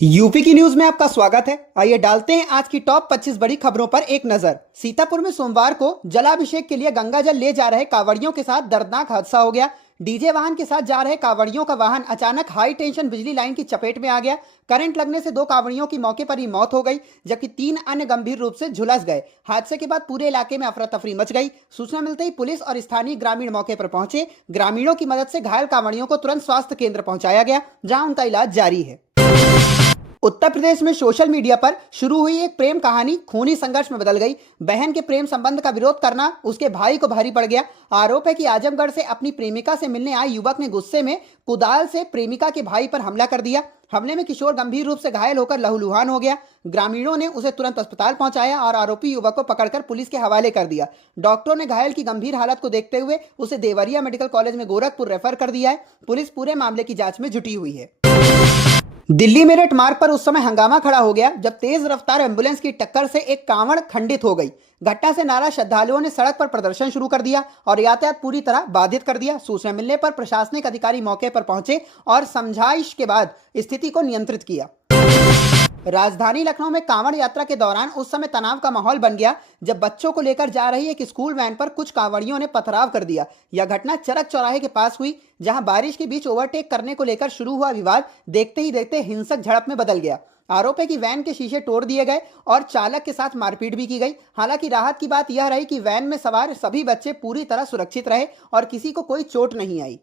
UP की news में आपका स्वागत है। आइए डालते हैं आज की टॉप 25 बड़ी खबरों पर एक नजर। सीतापुर में सोमवार को जलाभिषेक के लिए गंगा जल ले जा रहे कांवड़ियों के साथ दर्दनाक हादसा हो गया। डीजे वाहन के साथ जा रहे कांवड़ियों का वाहन अचानक हाई टेंशन बिजली लाइन की चपेट में आ गया। करंट लगने से 2 कांवड़ियों की मौके पर ही मौत हो गई, जबकि 3 अन्य गंभीर रूप से झुलस गए। हादसे के बाद पूरे इलाके में अफरा तफरी मच गई। सूचना मिलते ही पुलिस और स्थानीय ग्रामीण मौके पर पहुंचे। ग्रामीणों की मदद से घायल कांवड़ियों को तुरंत स्वास्थ्य केंद्र पहुंचाया गया, जहां उनका इलाज जारी है। उत्तर प्रदेश में सोशल मीडिया पर शुरू हुई एक प्रेम कहानी खूनी संघर्ष में बदल गई। बहन के प्रेम संबंध का विरोध करना उसके भाई को भारी पड़ गया। आरोप है कि आजमगढ़ से अपनी प्रेमिका से मिलने आए युवक ने गुस्से में कुदाल से प्रेमिका के भाई पर हमला कर दिया। हमले में किशोर गंभीर रूप से घायल होकर लहूलुहान हो गया। ग्रामीणों ने उसे तुरंत अस्पताल पहुंचाया और आरोपी युवक को पकड़कर पुलिस के हवाले कर दिया। डॉक्टरों ने घायल की गंभीर हालत को देखते हुए उसे देवरिया मेडिकल कॉलेज में गोरखपुर रेफर कर दिया है। पुलिस पूरे मामले की जांच में जुटी हुई है। दिल्ली मेरठ मार्ग पर उस समय हंगामा खड़ा हो गया जब तेज रफ्तार एम्बुलेंस की टक्कर से एक कांवड़ खंडित हो गई। घटना से नाराज श्रद्धालुओं ने सड़क पर प्रदर्शन शुरू कर दिया और यातायात पूरी तरह बाधित कर दिया। सूचना मिलने पर प्रशासनिक अधिकारी मौके पर पहुंचे और समझाइश के बाद स्थिति को नियंत्रित किया। राजधानी लखनऊ में कांवड़ यात्रा के दौरान उस समय तनाव का माहौल बन गया जब बच्चों को लेकर जा रही एक स्कूल वैन पर कुछ कांवड़ियों ने पथराव कर दिया। यह घटना चरक चौराहे के पास हुई, जहां बारिश के बीच ओवरटेक करने को लेकर शुरू हुआ विवाद देखते ही देखते हिंसक झड़प में बदल गया। आरोप है कि वैन के शीशे तोड़ दिए गए और चालक के साथ मारपीट भी की गई। हालांकि राहत की बात यह रही कि वैन में सवार सभी बच्चे पूरी तरह सुरक्षित रहे और किसी को कोई चोट नहीं आई।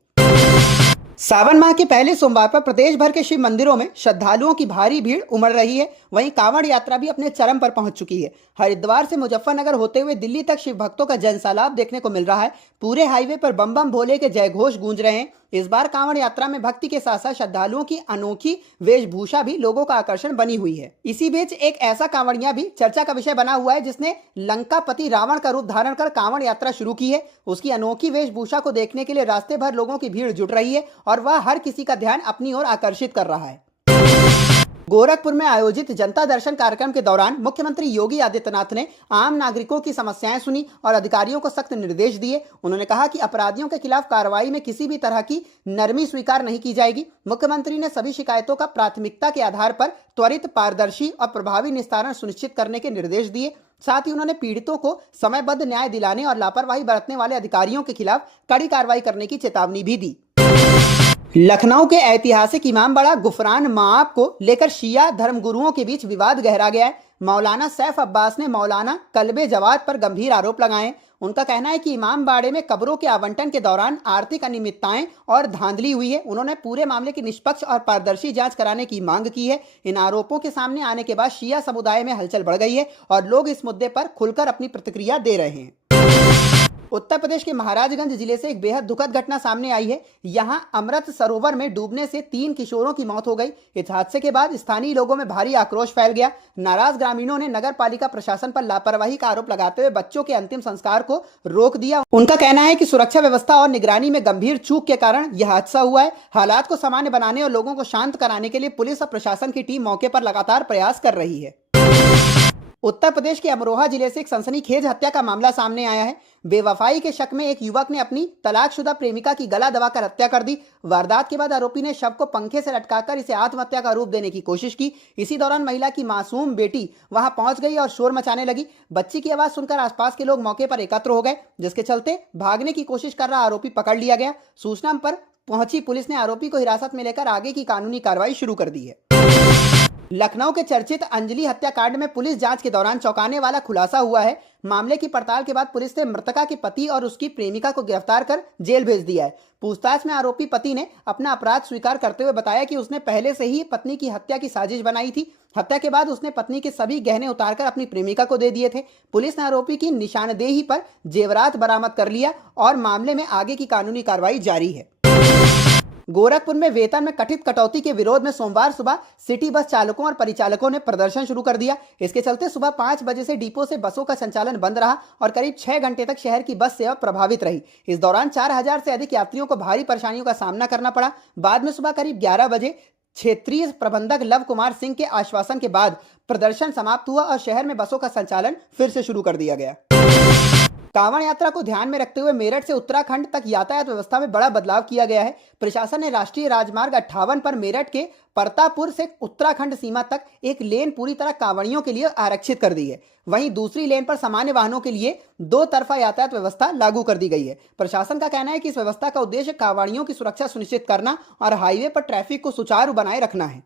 सावन माह के पहले सोमवार पर प्रदेश भर के शिव मंदिरों में श्रद्धालुओं की भारी भीड़ उमड़ रही है। वहीं कांवड़ यात्रा भी अपने चरम पर पहुंच चुकी है। हरिद्वार से मुजफ्फरनगर होते हुए दिल्ली तक शिव भक्तों का जनसैलाब देखने को मिल रहा है। पूरे हाईवे पर बम बम भोले के जयघोष गूंज रहे हैं। इस बार कांवड़ यात्रा में भक्ति के साथ साथ श्रद्धालुओं की अनोखी वेशभूषा भी लोगों का आकर्षण बनी हुई है। इसी बीच एक ऐसा कांवड़िया भी चर्चा का विषय बना हुआ है जिसने लंकापति रावण का रूप धारण कर कांवड़ यात्रा शुरू की है। उसकी अनोखी वेशभूषा को देखने के लिए रास्ते भर लोगों की भीड़ जुट रही है और वह हर किसी का ध्यान अपनी ओर आकर्षित कर रहा है। गोरखपुर में आयोजित जनता दर्शन कार्यक्रम के दौरान मुख्यमंत्री योगी आदित्यनाथ ने आम नागरिकों की समस्याएं सुनी और अधिकारियों को सख्त निर्देश दिए। उन्होंने कहा कि अपराधियों के खिलाफ कार्रवाई में किसी भी तरह की नरमी स्वीकार नहीं की जाएगी। मुख्यमंत्री ने सभी शिकायतों का प्राथमिकता के आधार पर त्वरित, पारदर्शी और प्रभावी निस्तारण सुनिश्चित करने के निर्देश दिए। साथ ही उन्होंने पीड़ितों को समयबद्ध न्याय दिलाने और लापरवाही बरतने वाले अधिकारियों के खिलाफ कड़ी कार्रवाई करने की चेतावनी भी दी। लखनऊ के ऐतिहासिक इमामबाड़ा गुफरान माआब को लेकर शिया धर्मगुरुओं के बीच विवाद गहरा गया है। मौलाना सैफ अब्बास ने मौलाना कल्बे जवाद पर गंभीर आरोप लगाए। उनका कहना है कि इमामबाड़े में कब्रों के आवंटन के दौरान आर्थिक अनियमितताएं और धांधली हुई है। उन्होंने पूरे मामले की निष्पक्ष और पारदर्शी जांच कराने की मांग की है। इन आरोपों के सामने आने के बाद शिया समुदाय में हलचल बढ़ गई है और लोग इस मुद्दे पर खुलकर अपनी प्रतिक्रिया दे रहे हैं। उत्तर प्रदेश के महाराजगंज जिले से एक बेहद दुखद घटना सामने आई है। यहां अमृत सरोवर में डूबने से 3 किशोरों की मौत हो गई। इस हादसे के बाद स्थानीय लोगों में भारी आक्रोश फैल गया। नाराज ग्रामीणों ने नगर पालिका प्रशासन पर लापरवाही का आरोप लगाते हुए बच्चों के अंतिम संस्कार को रोक दिया। उनका कहना है कि सुरक्षा व्यवस्था और निगरानी में गंभीर चूक के कारण यह हादसा हुआ है। हालात को सामान्य बनाने और लोगों को शांत कराने के लिए पुलिस और प्रशासन की टीम मौके पर लगातार प्रयास कर रही है। उत्तर प्रदेश के अमरोहा जिले से एक सनसनीखेज हत्या का मामला सामने आया है। बेवफाई के शक में एक युवक ने अपनी तलाकशुदा प्रेमिका की गला दबाकर हत्या कर दी। वारदात के बाद आरोपी ने शव को पंखे से लटकाकर इसे आत्महत्या का रूप देने की कोशिश की। इसी दौरान महिला की मासूम बेटी वहां पहुंच गई और शोर मचाने लगी। बच्ची की आवाज सुनकर आसपास के लोग मौके पर एकत्र हो गए, जिसके चलते भागने की कोशिश कर रहा आरोपी पकड़ लिया गया। सूचना पर पहुंची पुलिस ने आरोपी को हिरासत में लेकर आगे की कानूनी कार्रवाई शुरू कर दी है। लखनऊ के चर्चित अंजलि हत्याकांड में पुलिस जांच के दौरान चौंकाने वाला खुलासा हुआ है। मामले की पड़ताल के बाद पुलिस ने मृतका के पति और उसकी प्रेमिका को गिरफ्तार कर जेल भेज दिया है। पूछताछ में आरोपी पति ने अपना अपराध स्वीकार करते हुए बताया कि उसने पहले से ही पत्नी की हत्या की साजिश बनाई थी। हत्या के बाद उसने पत्नी के सभी गहने उतारकर अपनी प्रेमिका को दे दिए थे। पुलिस ने आरोपी की निशानदेही पर जेवरात बरामद कर लिया और मामले में आगे की कानूनी कार्रवाई जारी है। गोरखपुर में वेतन में कथित कटौती के विरोध में सोमवार सुबह सिटी बस चालकों और परिचालकों ने प्रदर्शन शुरू कर दिया। इसके चलते सुबह 5 बजे से डिपो से बसों का संचालन बंद रहा और करीब 6 घंटे तक शहर की बस सेवा प्रभावित रही। इस दौरान 4000 से अधिक यात्रियों को भारी परेशानियों का सामना करना पड़ा। बाद में सुबह करीब 11 बजे क्षेत्रीय प्रबंधक लव कुमार सिंह के आश्वासन के बाद प्रदर्शन समाप्त हुआ और शहर में बसों का संचालन फिर से शुरू कर दिया गया। कांवड़ यात्रा को ध्यान में रखते हुए मेरठ से उत्तराखंड तक यातायात व्यवस्था में बड़ा बदलाव किया गया है। प्रशासन ने राष्ट्रीय राजमार्ग 58 पर मेरठ के परतापुर से उत्तराखंड सीमा तक एक लेन पूरी तरह कांवड़ियों के लिए आरक्षित कर दी है। वहीं दूसरी लेन पर सामान्य वाहनों के लिए दो तरफा यातायात व्यवस्था लागू कर दी गई है। प्रशासन का कहना है कि इस व्यवस्था का उद्देश्य कांवड़ियों की सुरक्षा सुनिश्चित करना और हाईवे पर ट्रैफिक को सुचारू बनाए रखना है।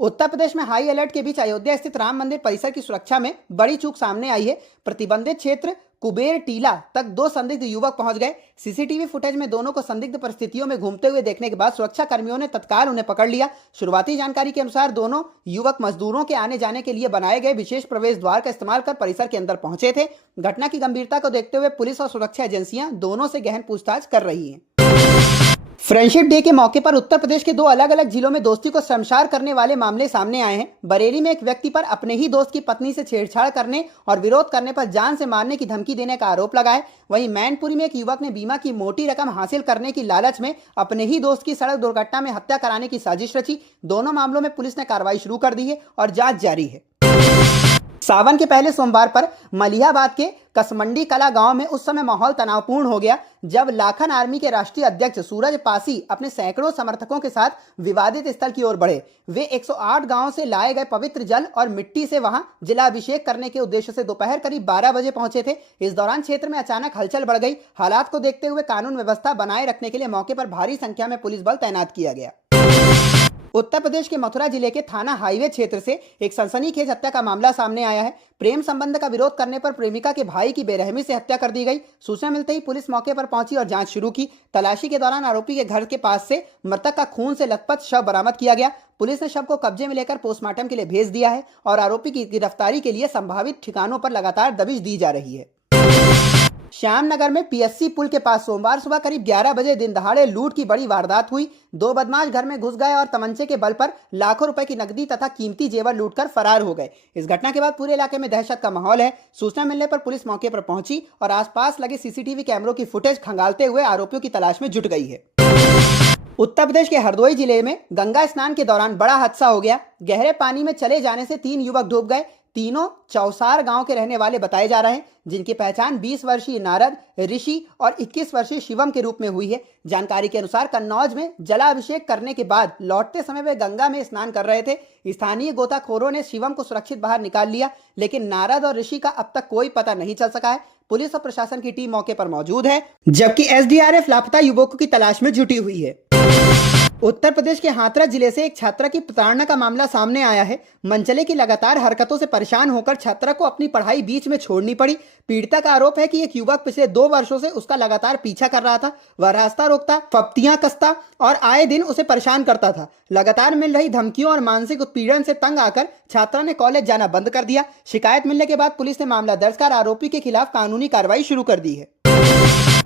उत्तर प्रदेश में हाई अलर्ट के बीच अयोध्या स्थित राम मंदिर परिसर की सुरक्षा में बड़ी चूक सामने आई है। प्रतिबंधित क्षेत्र कुबेर टीला तक दो संदिग्ध युवक पहुंच गए। सीसीटीवी फुटेज में दोनों को संदिग्ध परिस्थितियों में घूमते हुए देखने के बाद सुरक्षा कर्मियों ने तत्काल उन्हें पकड़ लिया। शुरुआती जानकारी के अनुसार दोनों युवक मजदूरों के आने जाने के लिए बनाए गए विशेष प्रवेश द्वार का इस्तेमाल कर परिसर के अंदर पहुंचे थे। घटना की गंभीरता को देखते हुए पुलिस और सुरक्षा एजेंसियां दोनों से गहन पूछताछ कर रही है। फ्रेंडशिप डे के मौके पर उत्तर प्रदेश के दो अलग अलग जिलों में दोस्ती को शर्मसार करने वाले मामले सामने आए हैं। बरेली में एक व्यक्ति पर अपने ही दोस्त की पत्नी से छेड़छाड़ करने और विरोध करने पर जान से मारने की धमकी देने का आरोप लगा है। वहीं मैनपुरी में एक युवक ने बीमा की मोटी रकम हासिल करने की लालच में अपने ही दोस्त की सड़क दुर्घटना में हत्या कराने की साजिश रची। दोनों मामलों में पुलिस ने कार्रवाई शुरू कर दी है और जांच जारी है। सावन के पहले सोमवार पर मलिहाबाद के कसमंडी कला गांव में उस समय माहौल तनावपूर्ण हो गया जब लाखन आर्मी के राष्ट्रीय अध्यक्ष सूरज पासी अपने सैकड़ों समर्थकों के साथ विवादित स्थल की ओर बढ़े। वे 108 गांवों से लाए गए पवित्र जल और मिट्टी से वहां जलाभिषेक करने के उद्देश्य से दोपहर करीब 12 बजे पहुंचे थे। इस दौरान क्षेत्र में अचानक हलचल बढ़ गई। हालात को देखते हुए कानून व्यवस्था बनाए रखने के लिए मौके पर भारी संख्या में पुलिस बल तैनात किया गया। उत्तर प्रदेश के मथुरा जिले के थाना हाईवे क्षेत्र से एक सनसनीखेज हत्या का मामला सामने आया है। प्रेम संबंध का विरोध करने पर प्रेमिका के भाई की बेरहमी से हत्या कर दी गई। सूचना मिलते ही पुलिस मौके पर पहुंची और जांच शुरू की। तलाशी के दौरान आरोपी के घर के पास से मृतक का खून से लथपथ शव बरामद किया गया। पुलिस ने शव को कब्जे में लेकर पोस्टमार्टम के लिए भेज दिया है और आरोपी की गिरफ्तारी के लिए संभावित ठिकानों पर लगातार दबिश दी जा रही है। श्यामनगर में पीएससी पुल के पास सोमवार सुबह करीब 11 बजे दिन दहाड़े लूट की बड़ी वारदात हुई। दो बदमाश घर में घुस गए और तमंचे के बल पर लाखों रुपए की नकदी तथा कीमती जेवर लूटकर फरार हो गए। इस घटना के बाद पूरे इलाके में दहशत का माहौल है। सूचना मिलने पर पुलिस मौके पर पहुंची और आसपास लगे सीसीटीवी कैमरों की फुटेज खंगालते हुए आरोपियों की तलाश में जुट गई है। उत्तर प्रदेश के हरदोई जिले में गंगा स्नान के दौरान बड़ा हादसा हो गया। गहरे पानी में चले जाने से 3 युवक डूब गए। तीनों चौसार गांव के रहने वाले बताए जा रहे हैं, जिनकी पहचान 20 वर्षीय नारद, ऋषि और 21 वर्षीय शिवम के रूप में हुई है। जानकारी के अनुसार कन्नौज में जलाभिषेक करने के बाद लौटते समय वे गंगा में स्नान कर रहे थे। स्थानीय गोताखोरों ने शिवम को सुरक्षित बाहर निकाल लिया, लेकिन नारद और ऋषि का अब तक कोई पता नहीं चल सका है। पुलिस और प्रशासन की टीम मौके पर मौजूद है, जबकि एसडीआरएफ लापता युवकों की तलाश में जुटी हुई है। उत्तर प्रदेश के हाथरस जिले से एक छात्रा की प्रताड़ना का मामला सामने आया है। मनचले की लगातार हरकतों से परेशान होकर छात्रा को अपनी पढ़ाई बीच में छोड़नी पड़ी। पीड़िता का आरोप है कि एक युवक पिछले 2 वर्षों से उसका लगातार पीछा कर रहा था। वह रास्ता रोकता, फप्तियां कसता और आए दिन उसे परेशान करता था। लगातार मिल रही धमकियों और मानसिक उत्पीड़न से तंग आकर छात्रा ने कॉलेज जाना बंद कर दिया। शिकायत मिलने के बाद पुलिस ने मामला दर्ज कर आरोपी के खिलाफ कानूनी कार्रवाई शुरू कर दी है।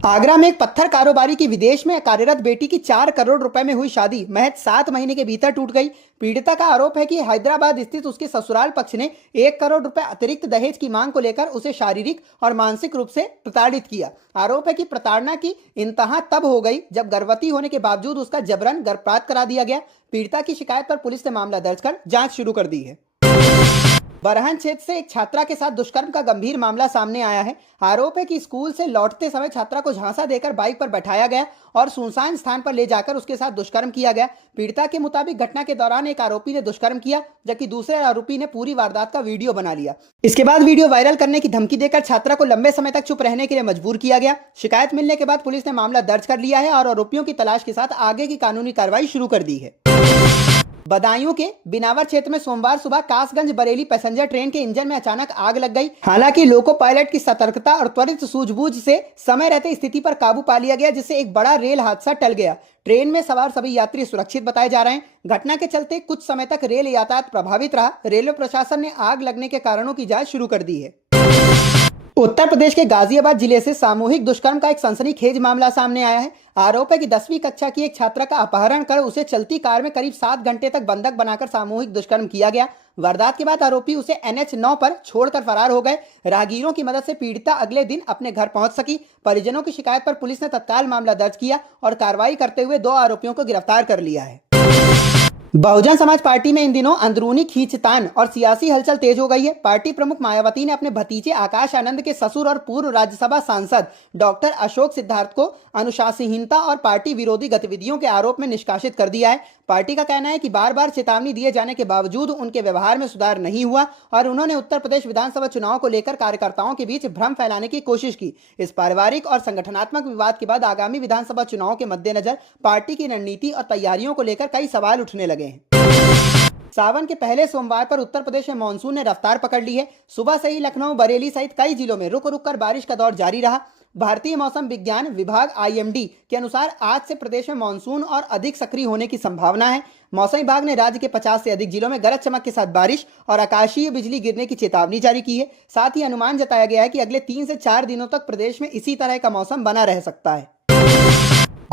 आगरा में एक पत्थर कारोबारी की विदेश में कार्यरत बेटी की 4 करोड़ रुपए में हुई शादी महज 7 महीने के भीतर टूट गई। पीड़िता का आरोप है कि हैदराबाद स्थित उसके ससुराल पक्ष ने 1 करोड़ रुपए अतिरिक्त दहेज की मांग को लेकर उसे शारीरिक और मानसिक रूप से प्रताड़ित किया। आरोप है कि प्रताड़ना की इंतहा तब हो गई जब गर्भवती होने के बावजूद उसका जबरन गर्भपात करा दिया गया। पीड़िता की शिकायत पर पुलिस ने मामला दर्ज कर जांच शुरू कर दी है। बरहन क्षेत्र से एक छात्रा के साथ दुष्कर्म का गंभीर मामला सामने आया है। आरोप है कि स्कूल से लौटते समय छात्रा को झांसा देकर बाइक पर बैठाया गया और सुनसान स्थान पर ले जाकर उसके साथ दुष्कर्म किया गया। पीड़िता के मुताबिक घटना के दौरान एक आरोपी ने दुष्कर्म किया, जबकि दूसरे आरोपी ने पूरी वारदात का वीडियो बना लिया। इसके बाद वीडियो वायरल करने की धमकी देकर छात्रा को लंबे समय तक चुप रहने के लिए मजबूर किया गया। शिकायत मिलने के बाद पुलिस ने मामला दर्ज कर लिया है और आरोपियों की तलाश के साथ आगे की कानूनी कार्रवाई शुरू कर दी है। बदायूं के बिनावर क्षेत्र में सोमवार सुबह कासगंज बरेली पैसेंजर ट्रेन के इंजन में अचानक आग लग गई। हालांकि लोको पायलट की सतर्कता और त्वरित सूझबूझ से समय रहते स्थिति पर काबू पा लिया गया, जिससे एक बड़ा रेल हादसा टल गया। ट्रेन में सवार सभी यात्री सुरक्षित बताए जा रहे हैं। घटना के चलते कुछ समय तक रेल यातायात प्रभावित रहा। रेलवे प्रशासन ने आग लगने के कारणों की जांच शुरू कर दी है। उत्तर प्रदेश के गाजियाबाद जिले से सामूहिक दुष्कर्म का एक सनसनीखेज मामला सामने आया है। आरोप है कि 10वीं कक्षा की एक छात्रा का अपहरण कर उसे चलती कार में करीब 7 घंटे तक बंधक बनाकर सामूहिक दुष्कर्म किया गया। वारदात के बाद आरोपी उसे NH9 पर छोड़कर फरार हो गए। राहगीरों की मदद से पीड़िता अगले दिन अपने घर पहुंच सकी। परिजनों की शिकायत पर पुलिस ने तत्काल मामला दर्ज किया और कार्रवाई करते हुए 2 आरोपियों को गिरफ्तार कर लिया है। बहुजन समाज पार्टी में इन दिनों अंदरूनी खींचतान और सियासी हलचल तेज हो गई है। पार्टी प्रमुख मायावती ने अपने भतीजे आकाश आनंद के ससुर और पूर्व राज्यसभा सांसद डॉक्टर अशोक सिद्धार्थ को अनुशासनहीनता और पार्टी विरोधी गतिविधियों के आरोप में निष्कासित कर दिया है। पार्टी का कहना है कि बार बार चेतावनी दिए जाने के बावजूद उनके व्यवहार में सुधार नहीं हुआ और उन्होंने उत्तर प्रदेश विधानसभा चुनाव को लेकर कार्यकर्ताओं के बीच भ्रम फैलाने की कोशिश की। इस पारिवारिक और संगठनात्मक विवाद के बाद आगामी विधानसभा चुनाव के मद्देनजर पार्टी की रणनीति और तैयारियों को लेकर कई सवाल उठने लगे हैं। सावन के पहले सोमवार पर उत्तर प्रदेश में मानसून ने रफ्तार पकड़ ली है। सुबह से ही लखनऊ, बरेली सहित कई जिलों में रुक रुक कर बारिश का दौर जारी रहा। भारतीय मौसम विज्ञान विभाग (IMD) के अनुसार आज से प्रदेश में मानसून और अधिक सक्रिय होने की संभावना है। मौसम विभाग ने राज्य के 50 से अधिक जिलों में गरज चमक के साथ बारिश और आकाशीय बिजली गिरने की चेतावनी जारी की है। साथ ही अनुमान जताया गया है कि अगले 3 से 4 दिनों तक प्रदेश में इसी तरह का मौसम बना रह सकता है।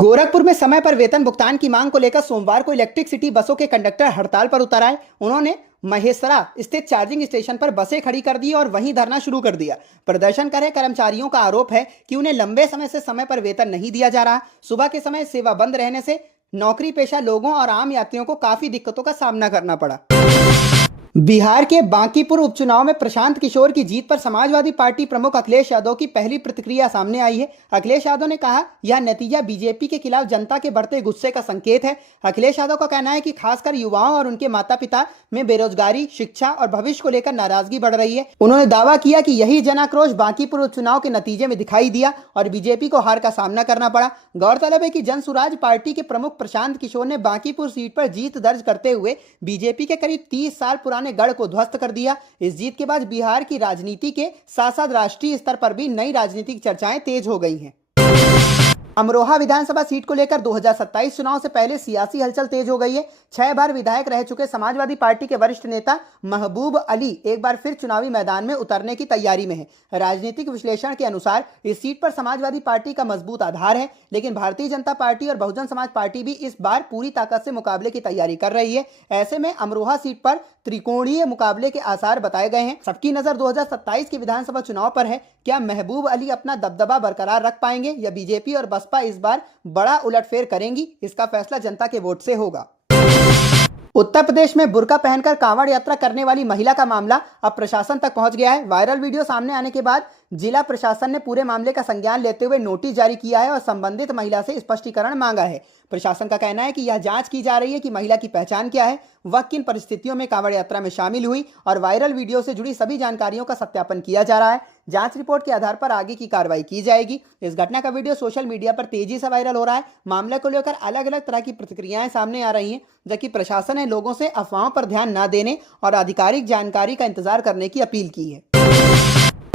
गोरखपुर में समय पर वेतन भुगतान की मांग को लेकर सोमवार को इलेक्ट्रिक सिटी बसों के कंडक्टर हड़ताल पर उतर आए। उन्होंने महेसरा स्थित चार्जिंग स्टेशन पर बसें खड़ी कर दी और वहीं धरना शुरू कर दिया। प्रदर्शन कर रहे कर्मचारियों का आरोप है कि उन्हें लंबे समय से समय पर वेतन नहीं दिया जा रहा। सुबह के समय सेवा बंद रहने से नौकरी पेशा लोगों और आम यात्रियों को काफी दिक्कतों का सामना करना पड़ा। बिहार के बांकीपुर उपचुनाव में प्रशांत किशोर की जीत पर समाजवादी पार्टी प्रमुख अखिलेश यादव की पहली प्रतिक्रिया सामने आई है। अखिलेश यादव ने कहा, यह नतीजा बीजेपी के खिलाफ जनता के बढ़ते गुस्से का संकेत है। अखिलेश यादव का कहना है कि खासकर युवाओं और उनके माता पिता में बेरोजगारी, शिक्षा और भविष्य को लेकर नाराजगी बढ़ रही है। उन्होंने दावा किया कि यही जनाक्रोश बांकीपुर उपचुनाव के नतीजे में दिखाई दिया और बीजेपी को हार का सामना करना पड़ा। गौरतलब है कि जनसुराज पार्टी के प्रमुख प्रशांत किशोर ने बांकीपुर सीट पर जीत दर्ज करते हुए बीजेपी के करीब 30 साल पुराने गढ़ को ध्वस्त कर दिया। इस जीत के बाद बिहार की राजनीति के साथ साथ राष्ट्रीय स्तर पर भी नई राजनीतिक चर्चाएं तेज हो गई हैं। अमरोहा विधानसभा सीट को लेकर 2027 चुनाव से पहले सियासी हलचल तेज हो गई है। 6 बार विधायक रह चुके समाजवादी पार्टी के वरिष्ठ नेता महबूब अली एक बार फिर चुनावी मैदान में उतरने की तैयारी में है। राजनीतिक विश्लेषण के अनुसार इस सीट पर समाजवादी पार्टी का मजबूत आधार है, लेकिन भारतीय जनता पार्टी और बहुजन समाज पार्टी भी इस बार पूरी ताकत से मुकाबले की तैयारी कर रही है। ऐसे में अमरोहा सीट पर त्रिकोणीय मुकाबले के आसार बताए गए हैं। सबकी नजर 2027 के विधानसभा चुनाव पर है। क्या महबूब अली अपना दबदबा बरकरार रख पाएंगे या बीजेपी और बसपा इस बार बड़ा उलटफेर करेंगी? इसका फैसला जनता के वोट से होगा। उत्तर प्रदेश में बुर्का पहनकर कांवड़ यात्रा करने वाली महिला का मामला अब प्रशासन तक पहुंच गया है। वायरल वीडियो सामने आने के बाद जिला प्रशासन ने पूरे मामले का संज्ञान लेते हुए नोटिस जारी किया है और संबंधित महिला से स्पष्टीकरण मांगा है। प्रशासन का कहना है कि यह जांच की जा रही है कि महिला की पहचान क्या है, वह किन परिस्थितियों में कांवड़ यात्रा में शामिल हुई और वायरल वीडियो से जुड़ी सभी जानकारियों का सत्यापन किया जा रहा है। जांच रिपोर्ट के आधार पर आगे की कार्रवाई की जाएगी। इस घटना का वीडियो सोशल मीडिया पर तेजी से वायरल हो रहा है। मामले को लेकर अलग अलग तरह की प्रतिक्रियाएं सामने आ रही हैं, जबकि प्रशासन ने लोगों से अफवाहों पर ध्यान न देने और आधिकारिक जानकारी का इंतजार करने की अपील की है।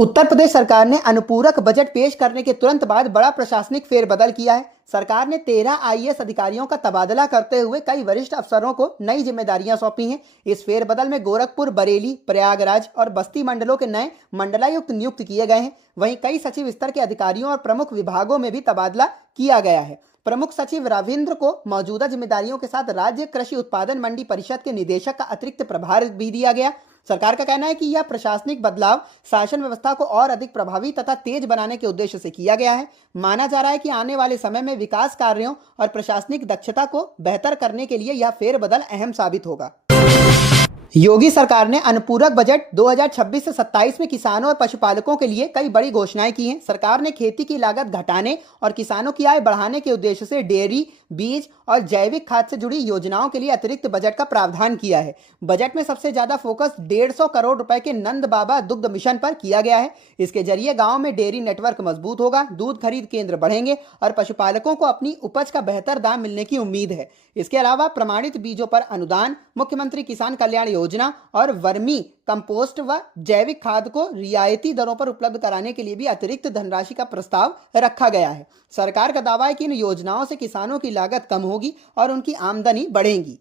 उत्तर प्रदेश सरकार ने अनुपूरक बजट पेश करने के तुरंत बाद बड़ा प्रशासनिक फेरबदल किया है। सरकार ने 13 IAS अधिकारियों का तबादला करते हुए कई वरिष्ठ अफसरों को नई जिम्मेदारियां सौंपी हैं। इस फेरबदल में गोरखपुर, बरेली, प्रयागराज और बस्ती मंडलों के नए मंडलायुक्त नियुक्त किए गए हैं। वहीं कई सचिव स्तर के अधिकारियों और प्रमुख विभागों में भी तबादला किया गया है। प्रमुख सचिव रविंद्र को मौजूदा जिम्मेदारियों के साथ राज्य कृषि उत्पादन मंडी परिषद के निदेशक का अतिरिक्त प्रभार भी दिया गया। सरकार का कहना है कि यह प्रशासनिक बदलाव शासन व्यवस्था को और अधिक प्रभावी तथा तेज बनाने के उद्देश्य से किया गया है। माना जा रहा है कि आने वाले समय में विकास कार्यों और प्रशासनिक दक्षता को बेहतर करने के लिए यह फेरबदल अहम साबित होगा। योगी सरकार ने अनुपूरक बजट 2026 से 27 में किसानों और पशुपालकों के लिए कई बड़ी घोषणाएं की हैं। सरकार ने खेती की लागत घटाने और किसानों की आय बढ़ाने के उद्देश्य से डेयरी, बीज और जैविक खाद से जुड़ी योजनाओं के लिए अतिरिक्त बजट का प्रावधान किया है। बजट में सबसे ज्यादा फोकस 150 करोड़ रुपए के नंद बाबा दुग्ध मिशन पर किया गया है। इसके जरिए गाँव में डेयरी नेटवर्क मजबूत होगा, दूध खरीद केंद्र बढ़ेंगे और पशुपालकों को अपनी उपज का बेहतर दाम मिलने की उम्मीद है। इसके अलावा प्रमाणित बीजों पर अनुदान, मुख्यमंत्री किसान कल्याण योजना और वर्मी कंपोस्ट व जैविक खाद को रियायती दरों पर उपलब्ध कराने के लिए भी अतिरिक्त धनराशि का प्रस्ताव रखा गया है। सरकार का दावा है कि इन योजनाओं से किसानों की लागत कम होगी और उनकी आमदनी बढ़ेगी।